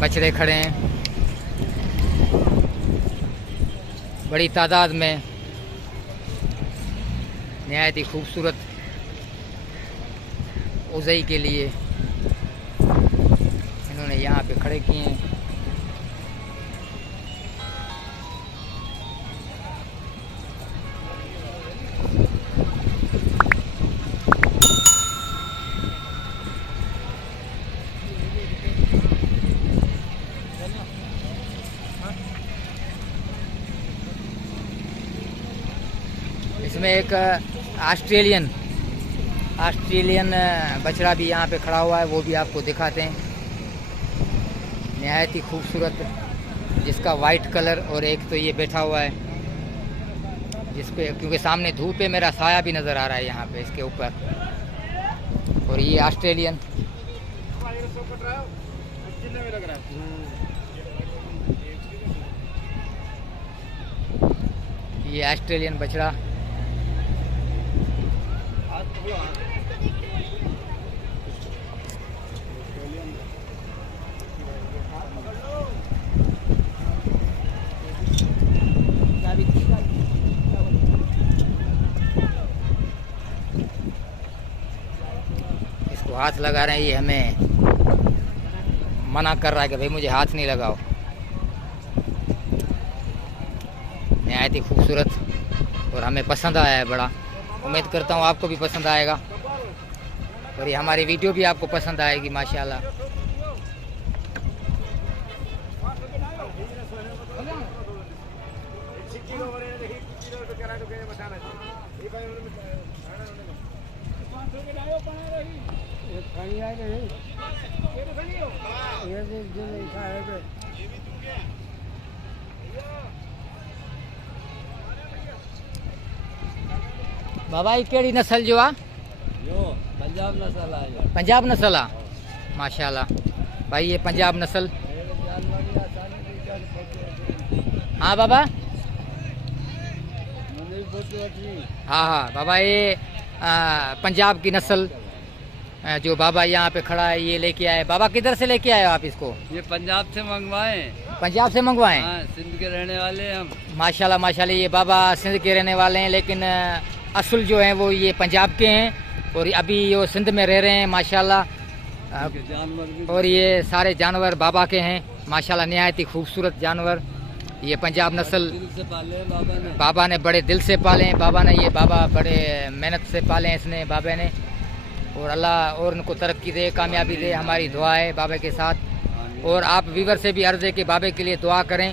बछड़े खड़े हैं बड़ी तादाद में। नहायत ही खूबसूरत उज़ई के लिए इन्होंने यहाँ पे खड़े किए हैं। इसमें एक ऑस्ट्रेलियन बछड़ा भी यहाँ पे खड़ा हुआ है, वो भी आपको दिखाते हैं। नहायत ही खूबसूरत, जिसका वाइट कलर, और एक तो ये बैठा हुआ है जिस पे, क्योंकि सामने धूप है, मेरा साया भी नज़र आ रहा है यहाँ पे इसके ऊपर। और ये ऑस्ट्रेलियन, ये ऑस्ट्रेलियन बछड़ा। इसको हाथ लगा रहे हैं, ये हमें मना कर रहा है कि भाई मुझे हाथ नहीं लगाओ। नहायत ही खूबसूरत और हमें पसंद आया है बड़ा। उम्मीद करता हूँ आपको भी पसंद आएगा और ये हमारी वीडियो भी आपको पसंद आएगी माशाल्लाह। बाबा ये केड़ी नस्ल जो आ? पंजाब नस्ल है। पंजाब नस्ल आ, माशाल्लाह भाई, ये पंजाब नस्ल। हाँ बाबा, हाँ हाँ बाबा, ये पंजाब की नस्ल जो बाबा यहाँ पे खड़ा है ये लेके आए। बाबा किधर से लेके आए हो आप इसको? ये पंजाब से मंगवाए। पंजाब से मंगवाए? हाँ, सिंध के रहने वाले हम। माशाल्लाह माशाल्लाह, ये बाबा सिंध के रहने वाले हैं, लेकिन असल जो हैं वो ये पंजाब के हैं और अभी वो सिंध में रह रहे हैं माशाल्लाह। और ये सारे जानवर बाबा के हैं माशाल्लाह, नहायत ही खूबसूरत जानवर। ये पंजाब नस्ल दिल से पाले बाबा ने बड़े दिल से पाले हैं। बाबा ने ये बाबा बड़े मेहनत से पाले हैं इसने बाबा ने, और अल्लाह और उनको तरक्की दे, कामयाबी दे, हमारी दुआ है बाबा के साथ। और आप वीवर से भी अर्ज़ है कि बाबा के लिए दुआ करें।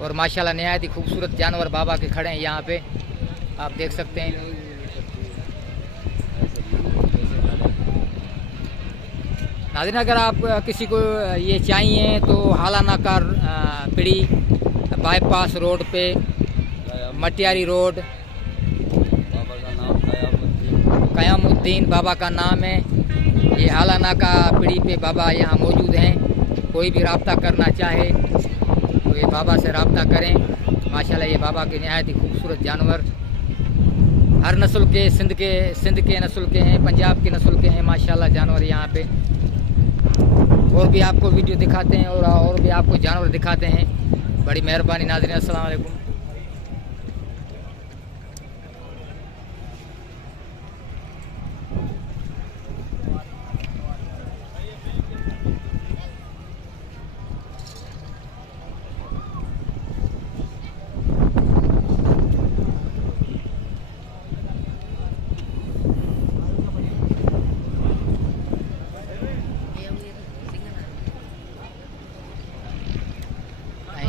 और माशाल्लाह नहायत ही खूबसूरत जानवर बाबा के खड़े हैं यहाँ पे, आप देख सकते हैं। नाज़रीन, अगर आप किसी को ये चाहिए तो हाला नाका पिड़ी बाईपास रोड पे, मटियारी रोड, बाबा का नाम कयामुद्दीन बाबा का नाम है। ये हाला नाका पिड़ी पे बाबा यहाँ मौजूद हैं। कोई भी रब्ता करना चाहे तो ये बाबा से रब्ता करें। माशाल्लाह ये बाबा के नहायत ही खूबसूरत जानवर, हर नस्ल के, सिंध के नस्ल के हैं, पंजाब की नस्ल के हैं माशाल्लाह जानवर यहाँ पे। और भी आपको वीडियो दिखाते हैं और भी आपको जानवर दिखाते हैं। बड़ी मेहरबानी नाज़रीन, अस्सलाम वालेकुम।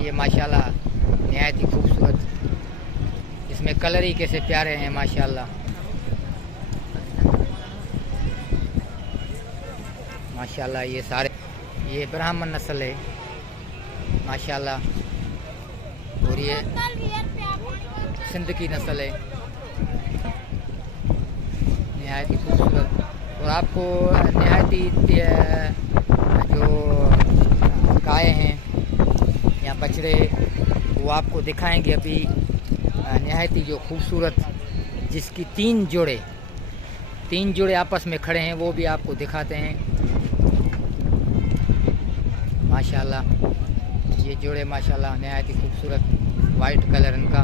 ये माशाल्लाह नहायत ही खूबसूरत, इसमें कलर ही कैसे प्यारे हैं माशाल्लाह। माशाल्लाह ये सारे, ये ब्राह्मण नस्ल है माशाल्लाह, और ये सिंध की नस्ल है, नहायत ही खूबसूरत। और आपको नहायत ही जो गाय हैं या बछड़े वो आपको दिखाएंगे अभी। नहायत ही जो खूबसूरत, जिसकी तीन जोड़े आपस में खड़े हैं, वो भी आपको दिखाते हैं। माशाल्लाह। ये जोड़े माशाल्लाह नहायत ही खूबसूरत वाइट कलर इनका।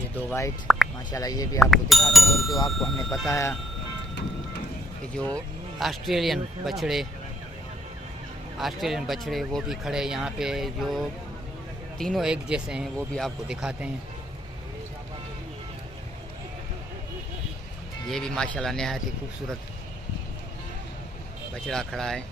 ये दो वाइट माशाल्लाह, ये भी आपको दिखाते हैं। और जो आपको हमने बताया कि जो ऑस्ट्रेलियन बछड़े वो भी खड़े यहाँ पे, जो तीनों एक जैसे हैं, वो भी आपको दिखाते हैं। ये भी माशाल्लाह नहायत ही खूबसूरत बछड़ा खड़ा है।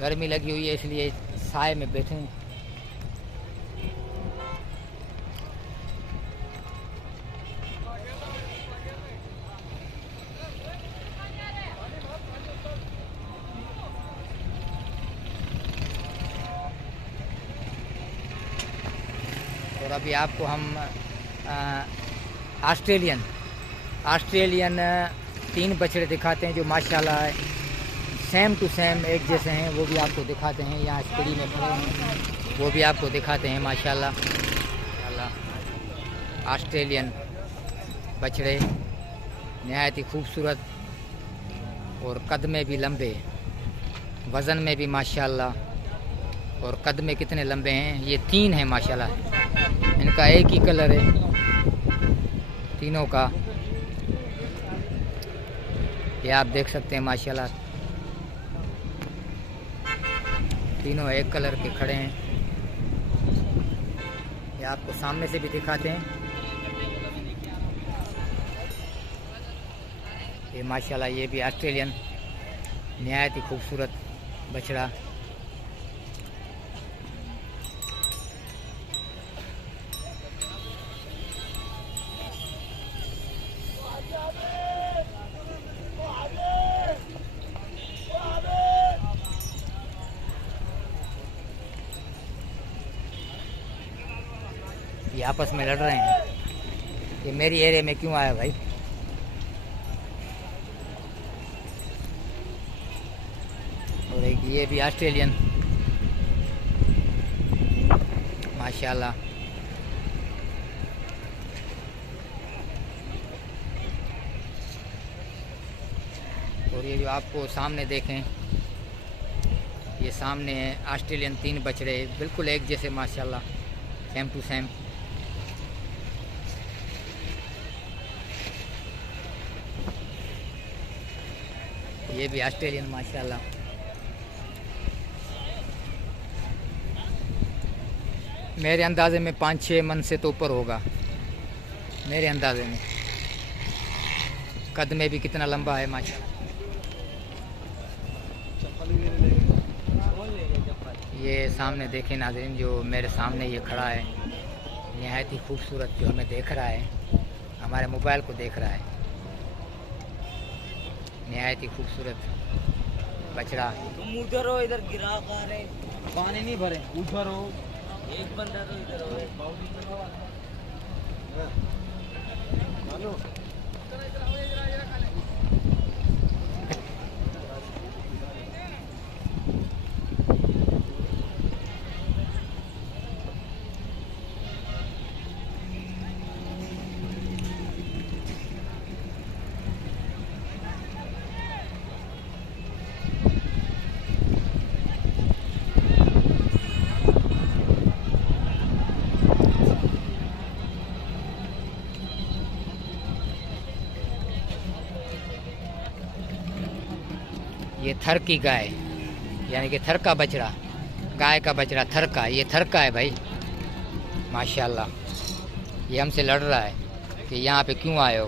गर्मी लगी हुई है इसलिए साए में बैठे हैं। और अभी आपको हम ऑस्ट्रेलियन 3 बछड़े दिखाते हैं जो माशाल्लाह सेम टू सेम एक जैसे हैं। वो भी आपको दिखाते हैं। यहाँ स्कड़ी में खड़े हैं, वो भी आपको दिखाते हैं माशाल्लाह। ऑस्ट्रेलियन बछड़े नहायत ही खूबसूरत और कद में भी लंबे, वज़न में भी माशाल्लाह। और कद में कितने लंबे हैं, ये 3 हैं माशाल्लाह। इनका एक ही कलर है तीनों का, ये आप देख सकते हैं माशाल्लाह। तीनों एक कलर के खड़े हैं। ये आपको सामने से भी दिखाते हैं। ये माशाल्लाह ये भी ऑस्ट्रेलियन नहायत ही खूबसूरत बछड़ा। ये आपस में लड़ रहे हैं। ये मेरी एरिया में क्यों आया भाई? और एक ये भी ऑस्ट्रेलियन माशाल्लाह। और ये जो आपको सामने देखें, ये सामने है ऑस्ट्रेलियन 3 बछड़े, बिल्कुल एक जैसे माशाल्लाह, सेम टू सेम। ये भी ऑस्ट्रेलियन माशाल्लाह। मेरे अंदाजे में 5-6 मन से तो ऊपर होगा मेरे अंदाजे में। कद में भी कितना लंबा है माशाल्लाह। ये सामने देखें नाज़रीन, जो मेरे सामने ये खड़ा है, नहायत ही खूबसूरत, जो हमें देख रहा है, हमारे मोबाइल को देख रहा है। नहायत ही खूबसूरत बछड़ा। तुम उधर हो, इधर गिरा आ रहे, पानी नहीं भरे, उधर हो। एक बंदा तो इधर हो। ये थर की गाय, यानी कि थर का बछड़ा, गाय का बछड़ा थर का, ये थर का है भाई माशाल्लाह। ये हमसे लड़ रहा है कि यहाँ पे क्यों आए हो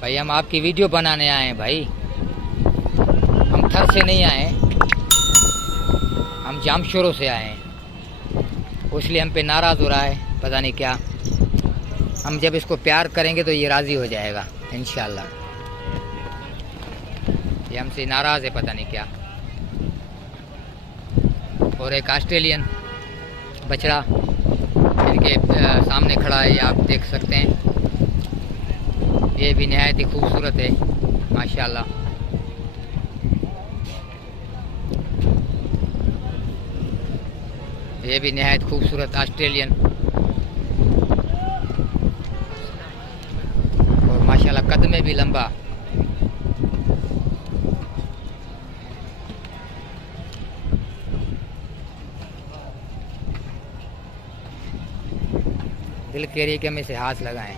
भाई। हम आपकी वीडियो बनाने आए हैं भाई, हम थर से नहीं आए, हम जामशोरों से आए हैं। इसलिए हम पे नाराज़ हो रहा है, पता नहीं क्या। हम जब इसको प्यार करेंगे तो ये राज़ी हो जाएगा इंशाल्लाह। ये हमसे नाराज़ है, पता नहीं क्या। और एक ऑस्ट्रेलियन बछड़ा इनके सामने खड़ा है, ये आप देख सकते हैं। ये भी नहायत ही खूबसूरत है माशाल्लाह। ये भी नहायत खूबसूरत ऑस्ट्रेलियन और माशाल्लाह कद में भी लंबा। दिल कह रही है कि हम इसे हाथ लगाएं।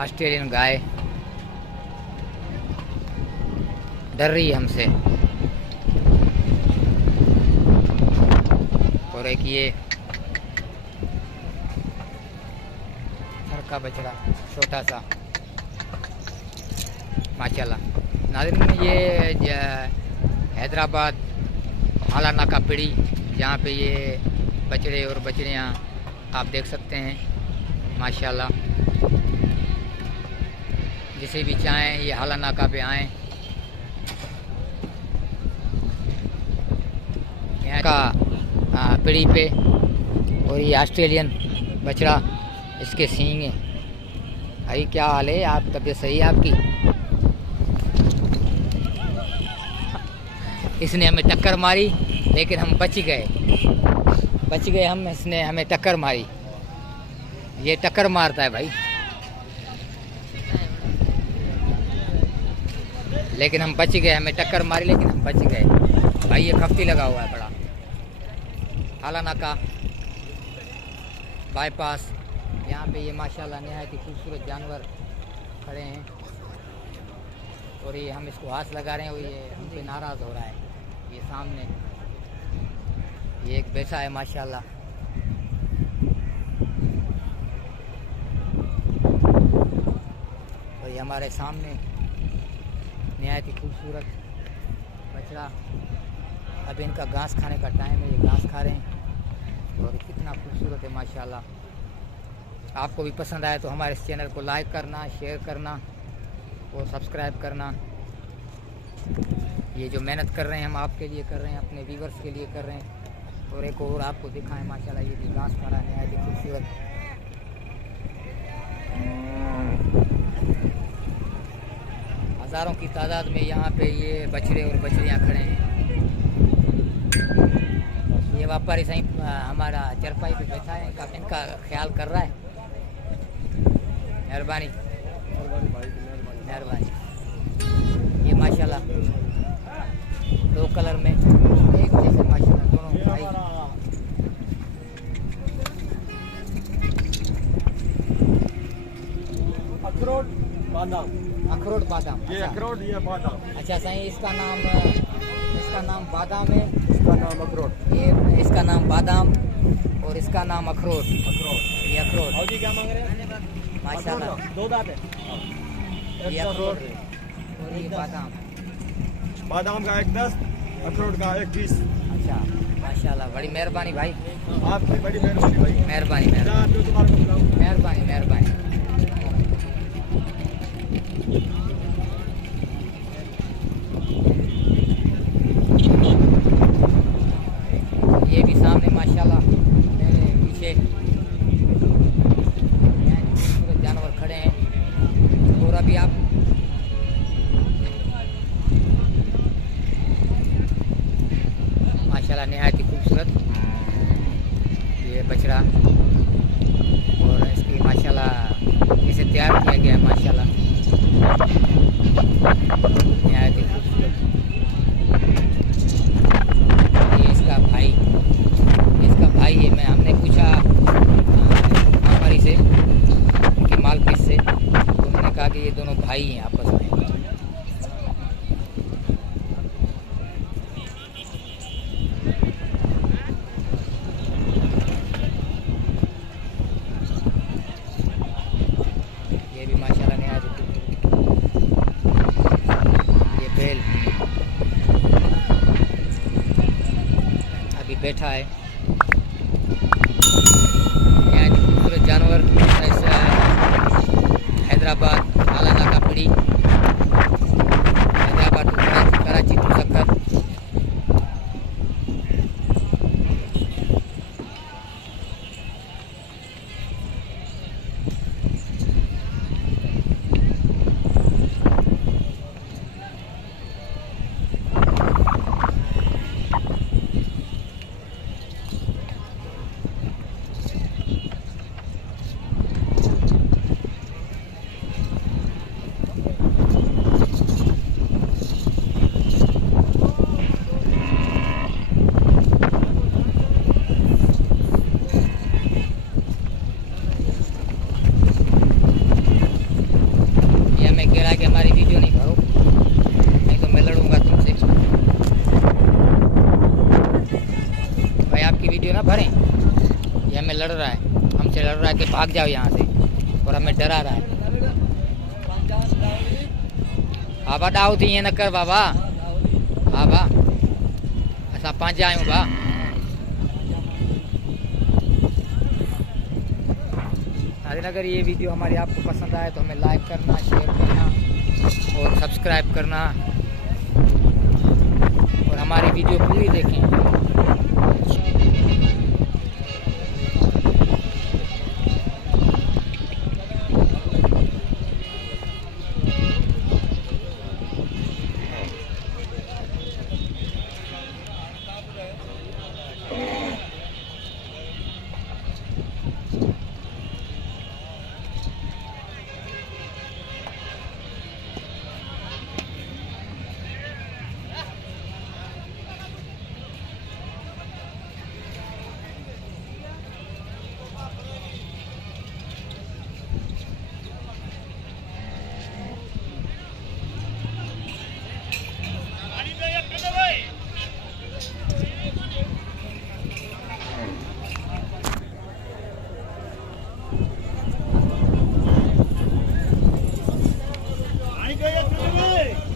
ऑस्ट्रेलियन गाय डर रही है हमसे। और एक ये घर का बछड़ा छोटा सा माशाल्लाह। नाज़रीन, ये हैदराबाद हालाना का पीड़ी, जहाँ पे ये बछड़े और बछड़ियाँ आप देख सकते हैं माशाल्लाह। जिसे भी चाहें ये हालाना का पे आएँ। यहाँ का पीड़ी पे और ये ऑस्ट्रेलियन बछड़ा, इसके सींग हैं। भाई क्या हाल है, आप तबीयत सही है आपकी? इसने हमें टक्कर मारी लेकिन हम बच गए हम। इसने हमें टक्कर मारी, ये टक्कर मारता है भाई, लेकिन हम बच गए। हमें टक्कर मारी लेकिन हम बच गए भाई। ये खफ्ती लगा हुआ है बड़ा। हालाना का बाईपास, यहाँ पे ये माशाल्लाह नहायत ही खूबसूरत जानवर खड़े हैं और ये हम इसको हाथ लगा रहे हैं और ये हमसे नाराज़ हो रहा है। ये सामने ये एक बैठा है माशाल्लाह। और ये हमारे सामने नहायत ही खूबसूरत बछड़ा। अभी इनका घास खाने का टाइम है, ये घास खा रहे हैं और कितना खूबसूरत है माशाल्लाह। आपको भी पसंद आए तो हमारे इस चैनल को लाइक करना, शेयर करना और सब्सक्राइब करना। ये जो मेहनत कर रहे हैं हम आपके लिए कर रहे हैं, अपने व्यूवर्स के लिए कर रहे हैं। और एक और आपको दिखाएं माशाल्लाह, ये भी घास खा रहा है खूबसूरत। हज़ारों की तादाद में यहाँ पे ये बछड़े और बछड़ियाँ खड़े हैं। ये व्यापारी सही हमारा चरपाई पे बैठा है, इनका ख्याल कर रहा है। मेहरबानी मेहरबानी। ये माशाल्लाह दो कलर में एक जैसे माशाल्लाह दोनों भाई। अखरोट बादाम, अखरोट बादाम। ये अखरोट, ये बादाम। अच्छा सही, इसका नाम बादाम है, इसका नाम अखरोट। ये इसका नाम बादाम और इसका नाम अखरोट। ये अखरोट जी क्या मांग रहे हैं? माशाल्लाह। दो दांत है। ये अखरोट और ये बादाम। बादाम का 1.10, अखरोट का 1.20। अच्छा माशाल्लाह, बड़ी मेहरबानी भाई। आपकी बड़ी मेहरबानी भाई। मेहरबानी मेहरबानी मेहरबानी। ये भी सामने माशाल्लाह मेरे पीछे खूबसूरत जानवर खड़े हैं। और अभी आप माशाल्लाह नहायत ही खूबसूरत ये बछड़ा और इसकी माशाल्लाह इसे तैयार किया गया है माशाल्लाह, नहायत ही खूबसूरत। ये इसका भाई है। हमने पूछा व्यापारी से, उनके मालकिन से, तो उन्होंने कहा कि ये दोनों भाई हैं आपस में। ये भी माशाल्लाह ने आज ये बैल अभी बैठा है। खूबसूरत जानवर हैदराबाद आलाना का पीड़ी, हैदराबाद टू कराची टू सक्कर। कि हमारी वीडियो नहीं भरो, नहीं तो मैं लड़ूंगा तुमसे। भाई आपकी वीडियो ना भरें, ये हमें लड़ रहा है, हमसे लड़ रहा है कि भाग जाओ यहाँ से, और हमें डरा रहा है। बाबा डाउ थी ये न कर बाबा, हाँ बा असा 5 आयूं बा। अगर ये वीडियो हमारी आपको पसंद आए तो हमें लाइक करना, शेयर करना और सब्सक्राइब करना, और हमारी वीडियो पूरी देखें। Hey!